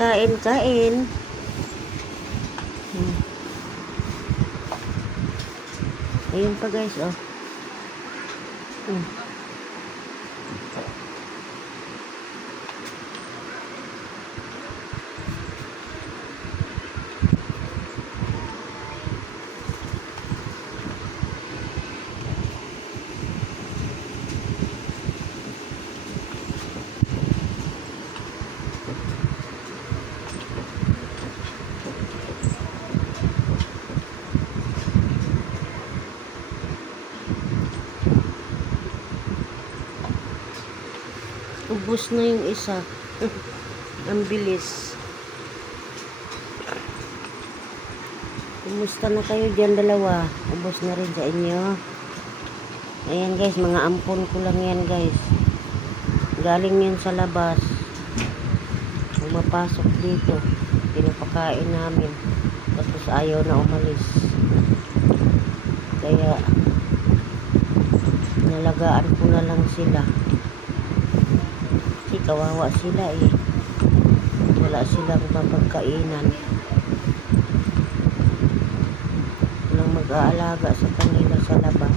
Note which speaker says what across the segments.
Speaker 1: Kain, kain. Hmm. Ayun pa guys, oh. Hmm. Ubus na yung isa. Ang bilis. Kumusta na kayo dyan dalawa? Ubus na rin sa inyo. Ayan guys, mga ampon ko lang yan guys. Galing yan sa labas. Pumapasok dito. Pinapakain namin. Tapos ayaw na umalis. Kaya nalagaan ko na lang sila. Kawawa sila eh. Wala silang mapagkainan. Walang mag-aalaga sa kanila sa labas.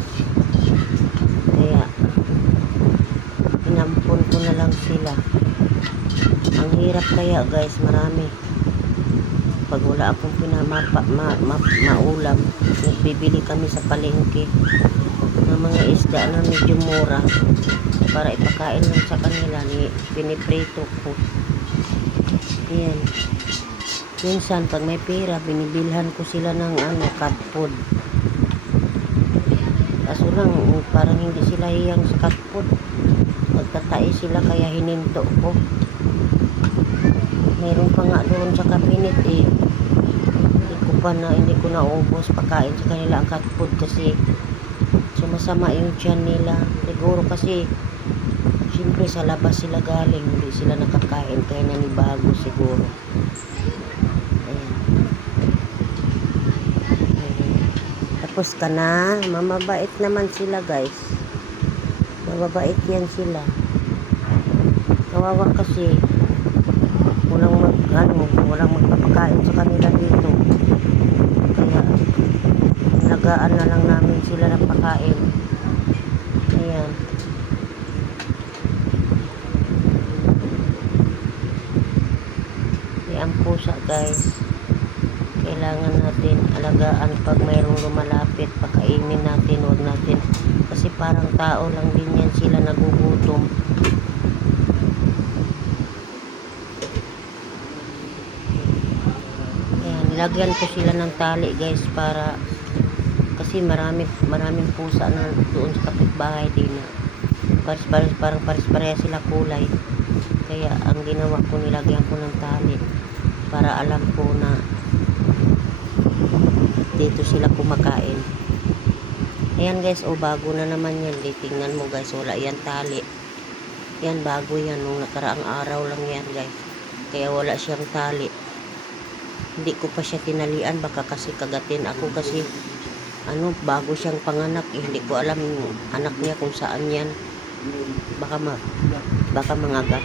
Speaker 1: Kaya, inampon ko na lang sila. Ang hirap kaya guys, marami. Pag wala akong pinamapa, ma, ma, maulam, nagbibili kami sa palengke ng mga isda na medyo mura para ipakain lang sa kanila ni piniprito ko. Yan minsan pag may pera binibilhan ko sila ng ano cat food. Kaso lang parang hindi sila hiyang sa cat food. Magtatai sila kaya hininto ko. Mayroon pa nga doon sa cabinet eh. Hindi ko pa na hindi ko naubos pakain sa kanila ang cat food kasi sumasama yung tiyan nila siguro kasi Siyempre sa labas sila galing, hindi sila nakakain kaya nanibago siguro. Ayan. Ayan. Tapos ka na, mamabait naman sila guys. Mababait yan sila. Kawawa kasi walang mag, ano, walang magpapakain sa kanila dito. Kaya nagaan na lang namin sila ng pakain. Ayan. Ang pusa guys. Kailangan natin alagaan pag mayroong lumalapit. Pakainin natin, huwag natin. Kasi parang tao lang din yan sila nagugutom. Ayan, nilagyan ko sila ng tali guys para kasi marami maraming pusa na doon sa kapitbahay din na pares pares parang pares pareha sila kulay. Kaya ang ginawa ko nilagyan ko ng tali para alam ko na dito sila kumakain. Ayan guys o bago na naman yan. Di tingnan mo guys wala yan tali. Yan bago yan. Nung nakaraang araw lang yan guys. Kaya wala siyang tali. Hindi ko pa siya tinalian. Baka kasi kagatin ako kasi ano bago siyang panganak eh, hindi ko alam yung anak niya kung saan yan. Baka ma baka mangagat